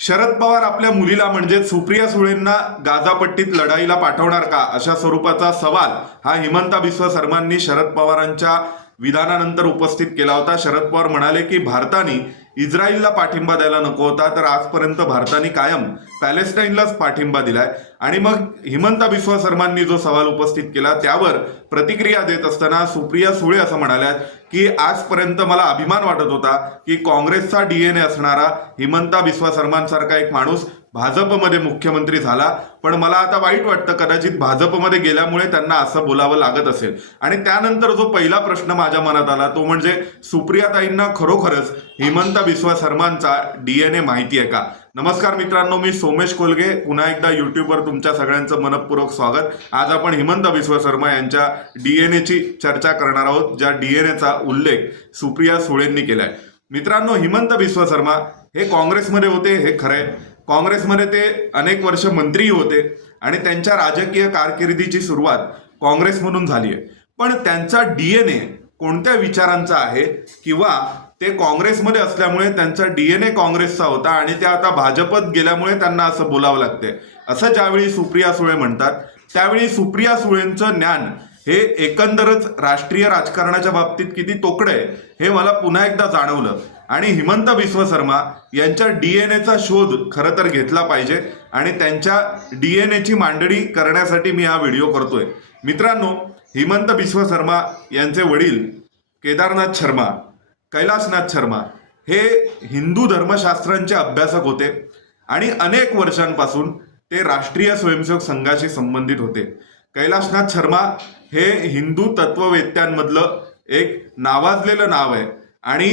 शरद पवार आपल्या मुलीला म्हणजे सुप्रिया सुळेंना गाझापट्टीत लढाईला पाठवणार का, अशा स्वरूपाचा सवाल हा हिमंता बिस्वा शर्मांनी शरद पवारांच्या विधानानंतर उपस्थित केला होता. शरद पवार म्हणाले की भारताने इस्रायलला पाठिंबा द्यायला नको होता, तर आजपर्यंत भारताने कायम पॅलेस्टाईनलाच पाठिंबा दिलाय. आणि मग हिमंता बिस्वा शर्मांनी जो सवाल उपस्थित केला त्यावर प्रतिक्रिया देत असताना सुप्रिया सुळे असं म्हणाल्यात की आजपर्यंत मला अभिमान वाटत होता की काँग्रेसचा डीएनए असणारा हिमंता बिस्वा शर्मांसारखा एक माणूस भाजपमध्ये मुख्यमंत्री झाला, पण मला आता वाईट वाटतं कदाचित भाजपमध्ये गेल्यामुळे त्यांना असं बोलावं लागत असेल. आणि त्यानंतर जो पहिला प्रश्न माझ्या मनात आला तो म्हणजे सुप्रियाताईंना खरोखरच हिमंता बिस्वा शर्मांचा डीएनए माहिती आहे का. नमस्कार मित्रांनो, मी सोमेश कोलगे पुन्हा एकदा युट्यूबवर तुमच्या सगळ्यांचं मनपूर्वक स्वागत. आज आपण हिमंता बिस्वा शर्मा यांच्या डीएनएची चर्चा करणार आहोत, ज्या डीएनएचा उल्लेख सुप्रिया सुळेंनी केलाय. मित्रांनो, हिमंता बिस्वा शर्मा हे काँग्रेसमध्ये होते, हे खरंय. काँग्रेसमध्ये ते अनेक वर्ष मंत्रीही होते आणि त्यांच्या राजकीय कारकिर्दीची सुरुवात काँग्रेसमधून झाली आहे. पण त्यांचा डीएनए कोणत्या विचारांचा आहे किंवा ते काँग्रेसमध्ये असल्यामुळे त्यांचा डीएनए काँग्रेसचा होता आणि ते आता भाजपत गेल्यामुळे त्यांना असं बोलावं लागते, असं ज्यावेळी सुप्रिया सुळे म्हणतात त्यावेळी सुप्रिया सुळेंचं ज्ञान हे एकंदरच राष्ट्रीय राजकारणाच्या बाबतीत किती तोकडं आहे हे मला पुन्हा एकदा जाणवलं. आणि हिमंता बिस्वा शर्मा यांच्या डीएनएचा शोध खरं तर घेतला पाहिजे आणि त्यांच्या डीएनएची मांडणी करण्यासाठी मी हा व्हिडिओ करतोय. मित्रांनो, हिमंता बिस्वा शर्मा यांचे वडील केदारनाथ शर्मा, कैलाशनाथ शर्मा हे हिंदू धर्मशास्त्रांचे अभ्यासक होते आणि अनेक वर्षांपासून ते राष्ट्रीय स्वयंसेवक संघाशी संबंधित होते. कैलाशनाथ शर्मा हे हिंदू तत्ववेत्यांमधलं एक नावाजलेलं नाव आहे आणि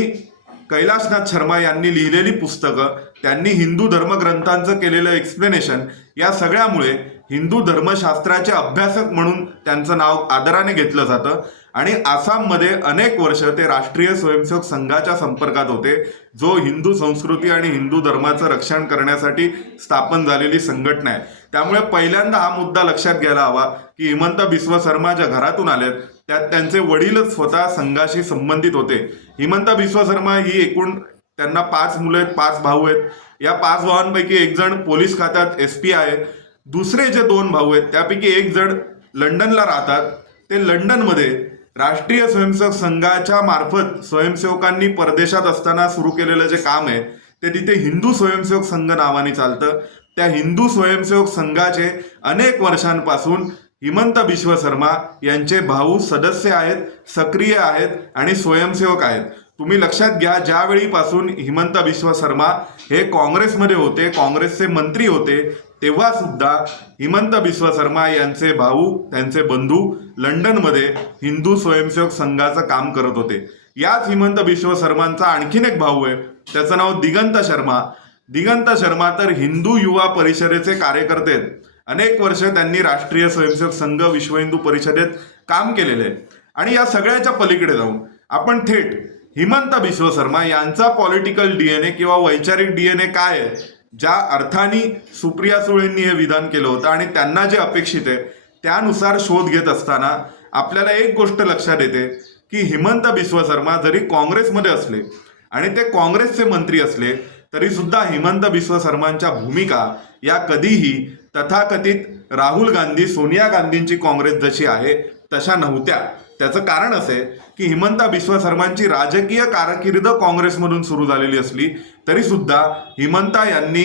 कैलाशनाथ शर्मा यांनी लिहिलेली पुस्तकं, त्यांनी हिंदू धर्मग्रंथांचं केलेलं एक्सप्लेनेशन, या सगळ्यामुळे हिंदू धर्मशास्त्राचे अभ्यासक म्हणून त्यांचं नाव आदराने घेतलं जातं. आणि आसाममध्ये अनेक वर्ष ते राष्ट्रीय स्वयंसेवक संघाच्या संपर्कात होते, जो हिंदू संस्कृती आणि हिंदू धर्माचं रक्षण करण्यासाठी स्थापन झालेली संघटना आहे. त्यामुळे पहिल्यांदा हा मुद्दा लक्षात घ्यायला हवा की हिमंता बिस्वा शर्मा ज्या घरातून आलेत त्यात त्यांचे वडीलच स्वतः संघाशी संबंधित होते. हिमंता बिस्वा शर्मा ही एकूण त्यांना 5 मुलं आहेत, 5 भाऊ आहेत. या 5 भावांपैकी एक जण पोलीस खात्यात SP आहे. दुसरे जे 2 भाऊ आहेत त्यापैकी एक जण लंडनला राहतात. ते लंडनमध्ये राष्ट्रीय स्वयंसेवक संघाच्या मार्फत स्वयंसेवकांनी परदेशात असताना सुरू केलेलं जे काम आहे ते तिथे हिंदू स्वयंसेवक संघ नावाने चालतं. त्या हिंदू स्वयंसेवक संघाचे अनेक वर्षांपासून हिमंता बिस्वा शर्मा यांचे भाऊ सदस्य आहेत, सक्रिय आहेत आणि स्वयंसेवक आहेत. तुम्ही लक्षात घ्या, ज्यावेळीपासून हिमंता बिस्वा शर्मा हे काँग्रेसमध्ये होते, काँग्रेसचे मंत्री होते, तेव्हा सुद्धा हिमंता बिस्वा शर्मा यांचे भाऊ, त्यांचे बंधू लंडनमध्ये हिंदू स्वयंसेवक संघाचं काम करत होते. याच हिमंता बिस्वा शर्मांचा आणखीन एक भाऊ आहे, त्याचं नाव दिगंत शर्मा. दिगंत शर्मा तर हिंदू युवा परिषदेचे कार्यकर्ते आहेत. अनेक वर्ष त्यांनी राष्ट्रीय स्वयंसेवक संघ, विश्व हिंदू परिषदेत काम केलेले आहे. आणि या सगळ्याच्या पलीकडे जाऊन आपण थेट हिमंता बिस्वा शर्मा यांचा पॉलिटिकल डीएनए किंवा वैचारिक डीएनए काय आहे, ज्या अर्थाने सुप्रिया सुळेंनी हे विधान केलं होतं आणि त्यांना जे अपेक्षित आहे त्यानुसार शोध घेत असताना आपल्याला एक गोष्ट लक्षात येते की हिमंता बिस्वा शर्मा जरी काँग्रेसमध्ये असले आणि ते काँग्रेसचे मंत्री असले तरी सुद्धा हिमंता बिस्वा शर्मांच्या भूमिका या कधीही तथाकथित राहुल गांधी, सोनिया गांधींची काँग्रेस जशी आहे तशा नव्हत्या. त्याचं कारण असे की हिमंता बिस्वा शर्मांची राजकीय कारकीर्द काँग्रेसमधून सुरू झालेली असली तरी सुद्धा हिमंता यांनी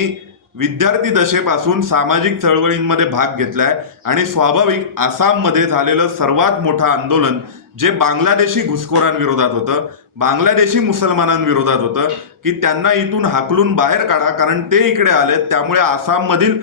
विद्यार्थी दशेपासून सामाजिक चळवळींमध्ये भाग घेतलाय. आणि स्वाभाविक आसाममध्ये झालेलं सर्वात मोठं आंदोलन जे बांगलादेशी घुसखोरांविरोधात होतं, बांगलादेशी मुसलमानांविरोधात होतं की त्यांना इथून हाकलून बाहेर काढा, कारण ते इकडे आलेत, त्यामुळे आसाममधील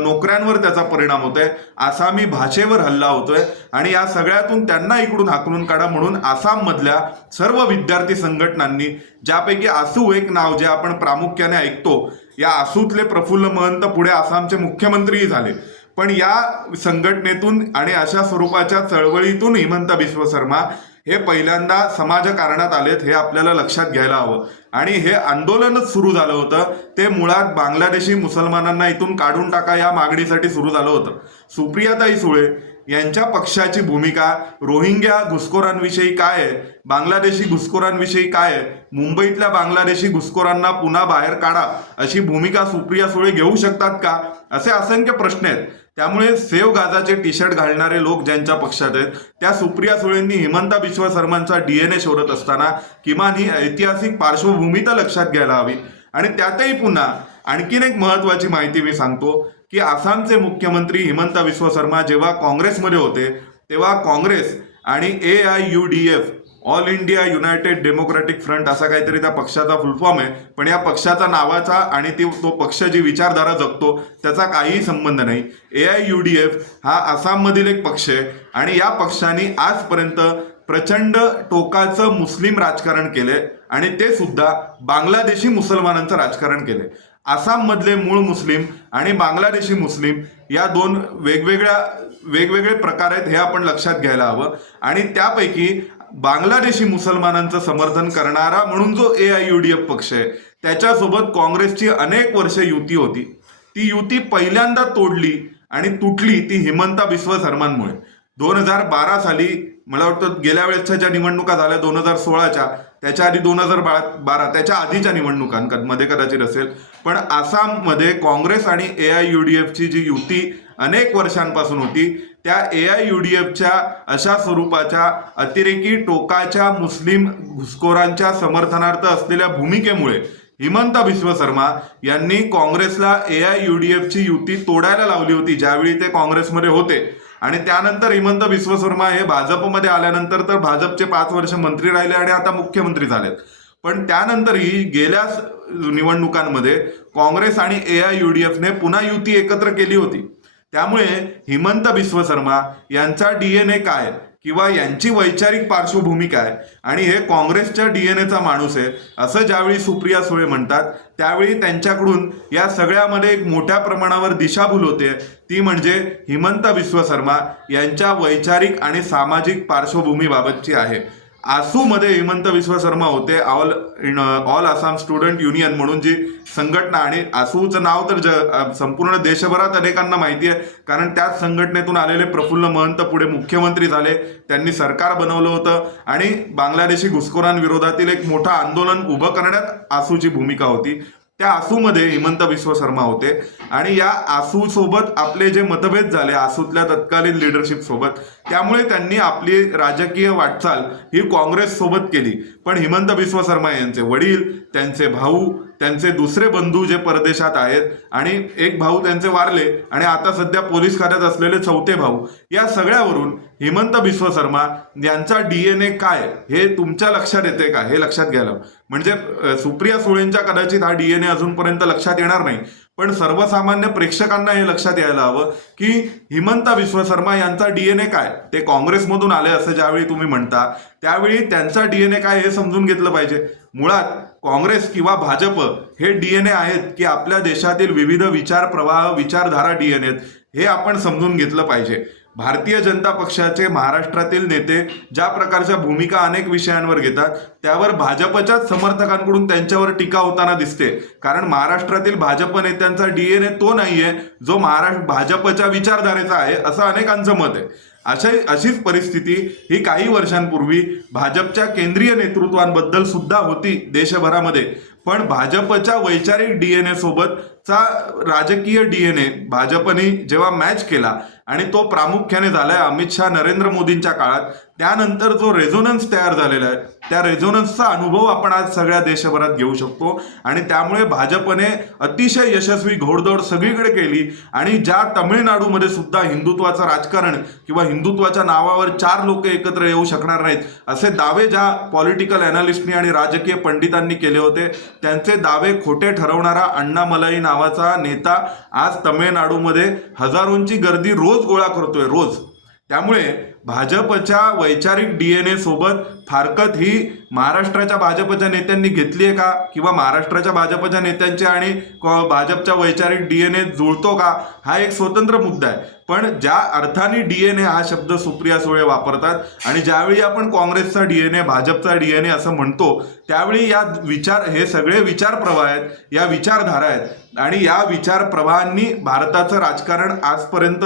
नोकऱ्यांवर त्याचा परिणाम होतोय, आसामी भाषेवर हल्ला होतोय आणि या सगळ्यातून त्यांना इकडून हाकलून काढा म्हणून आसाममधल्या सर्व विद्यार्थी संघटनांनी, ज्यापैकी आसू एक नाव जे आपण प्रामुख्याने ऐकतो, या आसूतले प्रफुल्ल महंत पुढे आसामचे मुख्यमंत्रीही झाले. पण या संघटनेतून आणि अशा स्वरूपाच्या चळवळीतून हिमंता बिस्वा शर्मा हे पहिल्यांदा समाजकारणात आलेत, हे आपल्याला लक्षात घ्यायला हवं. आणि हे आंदोलनच सुरू झालं होतं ते मुळात बांगलादेशी मुसलमानांना इथून काढून टाका या मागणीसाठी सुरू झालं होतं. सुप्रियाताई सुळे यांच्या पक्षाची भूमिका रोहिंग्या घुसखोरांविषयी काय आहे, बांगलादेशी घुसखोरांविषयी काय आहे, मुंबईतल्या बांगलादेशी घुसखोरांना पुन्हा बाहेर काढा अशी भूमिका सुप्रिया सुळे घेऊ शकतात का, असे असंख्य प्रश्न आहेत. त्यामुळे सेव्ह गाझाचे टी शर्ट घालणारे लोक ज्यांच्या पक्षात आहेत त्या सुप्रिया सुळेंनी हिमंता बिस्वा शर्मांचा डीएनए शोधत असताना किमान ही ऐतिहासिक पार्श्वभूमी तर लक्षात घ्यायला हवी. आणि त्यातही पुन्हा आणखीन एक महत्वाची माहिती मी सांगतो की आसामचे मुख्यमंत्री हिमंता बिस्वा शर्मा जेव्हा काँग्रेसमध्ये होते तेव्हा काँग्रेस आणि AIUDF all India United democratic front असा काहीतरी त्या पक्षाचा फुलफॉर्म आहे, पण या पक्षाचा नावाचा आणि तो पक्ष जी विचारधारा जगतो त्याचा काहीही संबंध नाही. AIUDF हा आसाममधील एक पक्ष आहे आणि या पक्षाने आजपर्यंत प्रचंड टोकाचं मुस्लिम राजकारण केले आणि ते सुद्धा बांगलादेशी मुसलमानांचं राजकारण केले. आसाममधले मूळ मुस्लिम आणि बांगलादेशी मुस्लिम या दोन वेगवेगळे प्रकार आहेत हे आपण लक्षात घ्यायला हवं. आणि त्यापैकी बांगलादेशी मुसलमानांचं समर्थन करणारा म्हणून जो AIUDF पक्ष आहे त्याच्यासोबत काँग्रेसची अनेक वर्ष युती होती. ती युती पहिल्यांदा तोडली आणि तुटली ती हिमंता बिस्वा शर्मांमुळे. 2012 साली मला वाटतं गेल्या वेळेसच्या ज्या निवडणुका झाल्या 2016च्या, त्याच्या आधी 2012 त्याच्या आधीच्या निवडणुकांमध्ये कदाचित असेल, पण आसाममध्ये काँग्रेस आणि AIUDFची जी युती अनेक वर्षांपासून होती त्या AIUDFच्या अशा स्वरूपाच्या अतिरेकी टोकाच्या मुस्लिम घुसखोरांच्या समर्थनार्थ असलेल्या भूमिकेमुळे हिमंता बिस्वा शर्मा यांनी काँग्रेसला AIUDFची युती तोडायला लावली होती ज्यावेळी ते काँग्रेसमध्ये होते. आणि त्यानंतर हिमंता बिस्वा शर्मा हे भाजपमध्ये आल्यानंतर तर भाजपचे 5 वर्ष मंत्री राहिले आणि आता मुख्यमंत्री झालेत. पण त्यानंतरही गेल्या निवडणुकांमध्ये काँग्रेस आणि AIUDFने पुन्हा युती एकत्र केली होती. त्यामुळे हिमंता बिस्वा शर्मा यांचा डीएनए काय किंवा यांची वैचारिक पार्श्वभूमी काय आणि हे काँग्रेसच्या डीएनएचा माणूस आहे असं ज्यावेळी सुप्रिया सुळे म्हणतात त्यावेळी त्यांच्याकडून या सगळ्यामध्ये एक मोठ्या प्रमाणावर दिशाभूल होते. ती म्हणजे हिमंता बिस्वा शर्मा यांच्या वैचारिक आणि सामाजिक पार्श्वभूमीबाबतची आहे. आसूमध्ये हिमंत बिस्वा शर्मा होते. ऑल आसाम स्टुडंट युनियन म्हणून जी संघटना, आणि आसूचं नाव तर संपूर्ण देशभरात अनेकांना माहिती आहे कारण त्याच संघटनेतून आलेले प्रफुल्ल महंत पुढे मुख्यमंत्री झाले, त्यांनी सरकार बनवलं होतं आणि बांगलादेशी घुसखोरांविरोधातील एक मोठं आंदोलन उभं करण्यात आसूची भूमिका होती. त्या आसूमध्ये हिमंता बिस्वा शर्मा होते आणि या आसू सोबत आपले जे मतभेद झाले आसूतल्या तत्कालीन लिडरशिप सोबत, त्यामुळे त्यांनी आपली राजकीय वाटचाल ही काँग्रेस सोबत केली. पण हिमंता बिस्वा शर्मा यांचे वडील, त्यांचे भाऊ, त्यांचे दुसरे बंधू जे परदेशात आहेत आणि एक भाऊ त्यांचे वारले आणि आता सध्या पोलीस खात्यात असलेले चौथे भाऊ, या सगळ्यावरून हिमंता बिस्वा शर्मा यांचा डीएनए काय हे तुमच्या लक्षात येते का हे लक्षात घ्यायला. म्हणजे सुप्रिया सुळेंच्या कदाचित हा डीएनए अजूनपर्यंत लक्षात येणार नाही, पण सर्वसामान्य प्रेक्षकांना हे लक्षात यायला हवं की हिमंता बिस्वा शर्मा यांचा डीएनए काय. ते काँग्रेसमधून आले असं ज्यावेळी तुम्ही म्हणता त्यावेळी त्यांचा डीएनए काय हे समजून घेतलं पाहिजे. मुळात काँग्रेस किंवा भाजप हे डीएनए आहेत की आपल्या देशातील विविध विचार प्रवाह, विचारधारा डीएनए हे आपण समजून घेतलं पाहिजे. भारतीय जनता पक्षाचे महाराष्ट्रातील नेते ज्या प्रकारच्या भूमिका अनेक विषयांवर घेतात त्यावर भाजपच्याच समर्थकांकडून त्यांच्यावर टीका होताना दिसते. कारण महाराष्ट्रातील भाजप नेत्यांचा डीएनए तो नाहीये जो भाजपच्या विचारधारेचा आहे असं अनेकांचं मत आहे. अशीच परिस्थिती ही काही वर्षांपूर्वी भाजपच्या केंद्रीय नेतृत्वांबद्दल सुद्धा होती देशभरामध्ये. पण भाजपच्या वैचारिक डीएनए सोबतचा राजकीय डीएनए भाजपने जेव्हा मॅच केला आणि तो प्रामुख्याने झालाय अमित शहा नरेंद्र मोदींच्या काळात, त्यानंतर जो रेझोनन्स तयार झालेला आहे त्या रेझोनन्सचा अनुभव आपण आज सगळ्या देशभरात घेऊ शकतो. आणि त्यामुळे भाजपने अतिशय यशस्वी घोडदौड सगळीकडे केली आणि ज्या तामिळनाडूमध्ये सुद्धा हिंदुत्वाचं राजकारण किंवा हिंदुत्वाच्या नावावर 4 लोक एकत्र येऊ शकणार नाहीत असे दावे ज्या पॉलिटिकल अॅनालिस्टनी आणि राजकीय पंडितांनी केले होते त्यांचे दावे खोटे ठरवणारा अण्णामलाई नावाचा नेता आज तामिळनाडूमध्ये हजारोंची गर्दी रोज गोळा करतोय रोज. त्यामुळे भाजपच्या वैचारिक डीएनए सोबत फारकत ही महाराष्ट्राच्या भाजपच्या नेत्यांनी घेतली आहे का किंवा महाराष्ट्राच्या भाजपच्या नेत्यांचे आणि भाजपच्या वैचारिक डीएनए जुळतो का हा एक स्वतंत्र मुद्दा आहे. पण ज्या अर्थाने डीएनए हा शब्द सुप्रिया सुळे वापरतात आणि ज्यावेळी आपण काँग्रेसचा डीएनए, भाजपचा डीएनए असं म्हणतो त्यावेळी हे सगळे विचार प्रवाह आहेत, या विचारधारा आहेत आणि या विचार प्रवाहांनी भारताचं राजकारण आजपर्यंत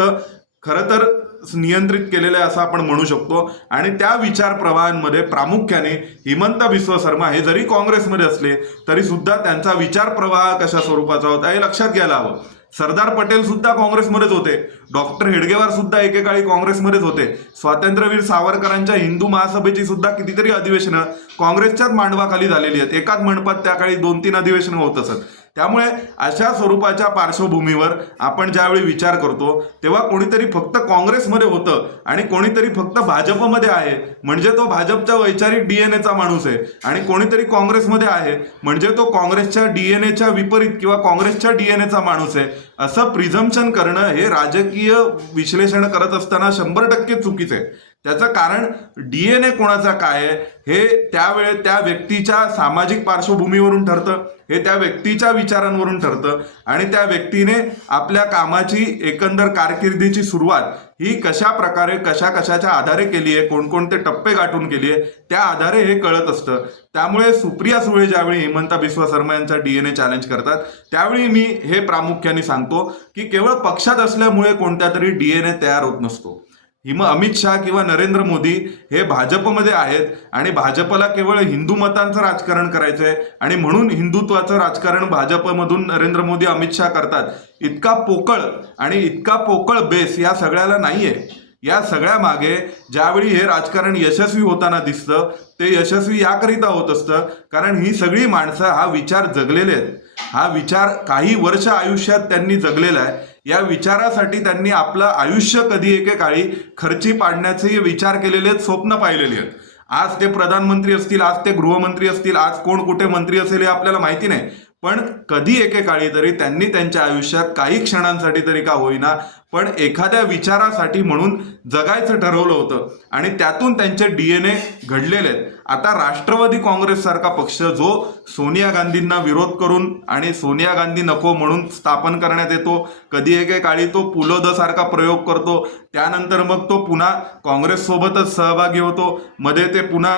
खरं तर नियंत्रित केलेलं आहे असं आपण म्हणू शकतो. आणि त्या विचार प्रवाहांमध्ये प्रामुख्याने हिमंता बिस्वा शर्मा हे जरी काँग्रेसमध्ये असले तरी सुद्धा त्यांचा विचार प्रवाह कशा स्वरूपाचा होता हे लक्षात घ्यायला हवं. सरदार पटेल सुद्धा काँग्रेसमध्येच होते, डॉक्टर हेडगेवार सुद्धा एकेकाळी काँग्रेसमध्येच होते, स्वातंत्र्यवीर सावरकरांच्या हिंदू महासभेची सुद्धा कितीतरी अधिवेशनं काँग्रेसच्याच मांडवाखाली झालेली आहेत. एकाच मंडपात त्या काळी 2-3 अधिवेशनं होत असत. त्यामुळे अशा स्वरूपाच्या पार्श्वभूमीवर आपण ज्यावेळी विचार करतो तेव्हा कोणीतरी फक्त काँग्रेसमध्ये होतं आणि कोणीतरी फक्त भाजपमध्ये आहे म्हणजे तो भाजपच्या वैचारिक डीएनएचा माणूस आहे, आणि कोणीतरी काँग्रेसमध्ये आहे म्हणजे तो काँग्रेसच्या डीएनएच्या विपरीत किंवा काँग्रेसच्या डीएनएचा माणूस आहे, असं प्रिझम्पशन करणं हे राजकीय विश्लेषण करत असताना 100% चुकीचं आहे. त्याचं कारण डीएनए कोणाचा काय आहे हे त्यावेळेस त्या व्यक्तीच्या सामाजिक पार्श्वभूमीवरून ठरतं, हे त्या व्यक्तीच्या विचारांवरून ठरतं, आणि त्या व्यक्तीने आपल्या कामाची एकंदर कारकिर्दीची सुरुवात ही कशा प्रकारे कशाच्या आधारे केली आहे, कोणकोणते टप्पे गाठून केली आहे त्या आधारे हे कळत असतं. त्यामुळे सुप्रिया सुळे ज्यावेळी हिमंता बिस्वा शर्मा यांचा डीएनए चॅलेंज करतात त्यावेळी मी हे प्रामुख्याने सांगतो की केवळ पक्षात असल्यामुळे कोणत्या तरी डीएनए तयार होत नसतो. अमित शहा किंवा नरेंद्र मोदी हे भाजपमध्ये आहेत आणि भाजपला केवळ हिंदू मतांचं राजकारण करायचं आहे आणि म्हणून हिंदुत्वाचं राजकारण भाजपमधून नरेंद्र मोदी अमित शहा करतात. इतका पोकळ बेस या सगळ्याला नाहीये. या सगळ्या मागे ज्यावेळी हे राजकारण यशस्वी होताना दिसतं ते यशस्वी याकरिता होत असतं कारण ही सगळी माणसं हा विचार जगलेले आहेत. हा विचार काही वर्ष आयुष्यात त्यांनी जगलेला आहे. या विचारासाठी त्यांनी आपलं आयुष्य कधी एकेकाळी खर्ची पाडण्याचे विचार केलेले आहेत, स्वप्न पाहिलेले आहेत. आज ते प्रधानमंत्री असतील, आज ते गृहमंत्री असतील, आज कोण कुठे मंत्री असेल हे आपल्याला माहिती नाही, पण कधी एकेकाळी तरी त्यांनी त्यांच्या आयुष्यात काही क्षणांसाठी तरी का होईना पण एखाद्या विचारासाठी म्हणून जगायचं ठरवलं होतं आणि त्यातून त्यांचे डीएनए घडलेले आहेत. आता राष्ट्रवादी काँग्रेस सारखा पक्ष जो सोनिया गांधींना विरोध करून आणि सोनिया गांधी नको म्हणून स्थापन करण्यात येतो, कधी एकेकाळी तो पुलोद सारखा प्रयोग करतो, त्यानंतर मग तो पुन्हा काँग्रेस सोबतच सहभागी होतो, मध्ये ते पुन्हा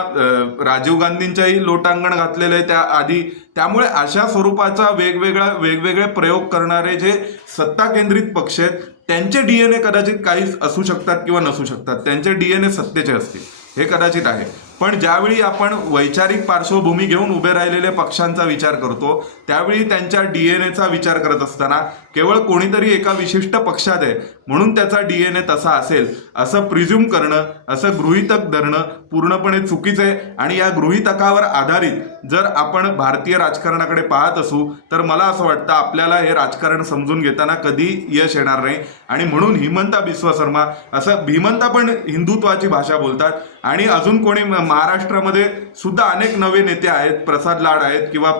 राजीव गांधींच्याही लोटांगण घातलेलं आहे त्या आधी. त्यामुळे अशा स्वरूपाचा वेगवेगळे प्रयोग करणारे जे सत्ता केंद्रित पक्ष आहेत त्यांचे डीएनए कदाचित काही असू शकतात किंवा नसू शकतात, त्यांचे डीएनए सत्तेचे असतील हे कदाचित आहे. पण ज्यावेळी आपण वैचारिक पार्श्वभूमी घेऊन उभे राहिलेल्या पक्षांचा विचार करतो त्यावेळी त्यांच्या डीएनएचा विचार करत असताना केवळ कोणीतरी एका विशिष्ट पक्षात आहे म्हणून त्याचा डीएनए तसा असेल असं प्रिझ्यूम करणं, असं गृहीतक धरणं पूर्णपणे चुकीचं आहे. आणि या गृहीतकावर आधारित जर आपण भारतीय राजकारणाकडे पाहत असू तर मला असं वाटतं आपल्याला हे राजकारण समजून घेताना कधी यश येणार नाही. आणि म्हणून हिमंता बिस्वा शर्मा असं हिमंता पण हिंदुत्वाची भाषा बोलतात आणि अजून कोणी महाराष्ट्रामध्ये सुद्धा अनेक नवे नेते आहेत, प्रसाद लाड आहेत किंवा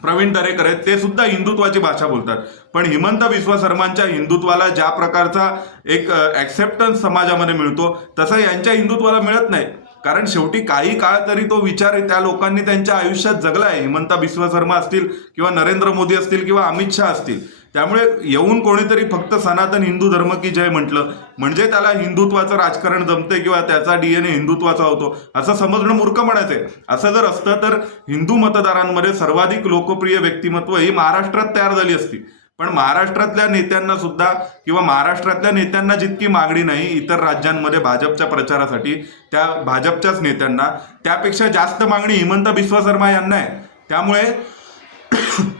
प्रवीण दरेकर आहेत, ते सुद्धा हिंदुत्वाची भाषा बोलतात. पण हिमंता बिस्वा शर्मांच्या हिंदुत्वाला ज्या प्रकारचा एक ॲक्सेप्टन्स समाजामध्ये मिळतो तसं यांच्या हिंदुत्वाला मिळत नाही. कारण शेवटी काही काळ तरी तो विचार त्या लोकांनी त्यांच्या आयुष्यात जगला आहे. हिमंता बिस्वा शर्मा असतील किंवा नरेंद्र मोदी असतील किंवा अमित शहा असतील. त्यामुळे येऊन कोणीतरी फक्त सनातन हिंदू धर्म की जय म्हटलं म्हणजे त्याला हिंदुत्वाचं राजकारण जमते किंवा त्याचा डीएनए हिंदुत्वाचा होतो असं समजणं मूर्खपणाचे. असं जर असतं तर हिंदू मतदारांमध्ये सर्वाधिक लोकप्रिय व्यक्तिमत्व ही महाराष्ट्रात तयार झाली असती. पण महाराष्ट्रातल्या नेत्यांना सुद्धा किंवा महाराष्ट्रातल्या नेत्यांना जितकी मागणी नाही इतर राज्यांमध्ये भाजपच्या प्रचारासाठी त्या भाजपच्याच नेत्यांना त्यापेक्षा जास्त मागणी हिमंता बिस्वा शर्मा यांना आहे. त्यामुळे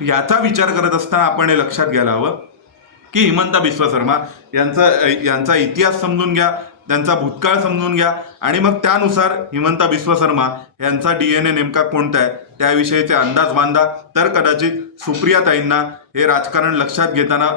याचा विचार करत असताना आपण हे लक्षात घ्यायला हवं की हिमंता बिस्वा शर्मा यांचा इतिहास समजून घ्या, त्यांचा भूतकाळ समजून घ्या आणि मग त्यानुसार हिमंता बिस्वा शर्मा यांचा डीएनए नेमका कोणता आहे त्याविषयीचे अंदाज बांधा. तर कदाचित सुप्रियाताईंना हे राजकारण लक्षात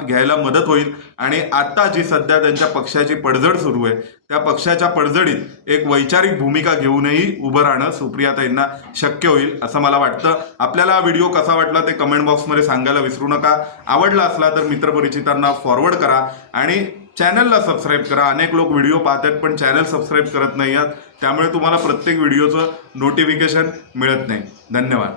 घ्यायला मदत होईल आणि आता जी सध्या त्यांच्या पक्षाची पडझड सुरू आहे त्या पक्षाच्या पडझडीत एक वैचारिक भूमिका घेऊनही उभं राहणं सुप्रियाताईंना शक्य होईल असं मला वाटतं. आपल्याला हा व्हिडिओ कसा वाटला ते कमेंट बॉक्समध्ये सांगायला विसरू नका. आवडला असला तर मित्रपरिचितांना फॉरवर्ड करा आणि चॅनलला सबस्क्राईब करा. अनेक लोक व्हिडिओ पाहतात पण चॅनल सबस्क्राईब करत नाही आहात, त्यामुळे तुम्हाला प्रत्येक व्हिडिओचं नोटिफिकेशन मिळत नाही. धन्यवाद.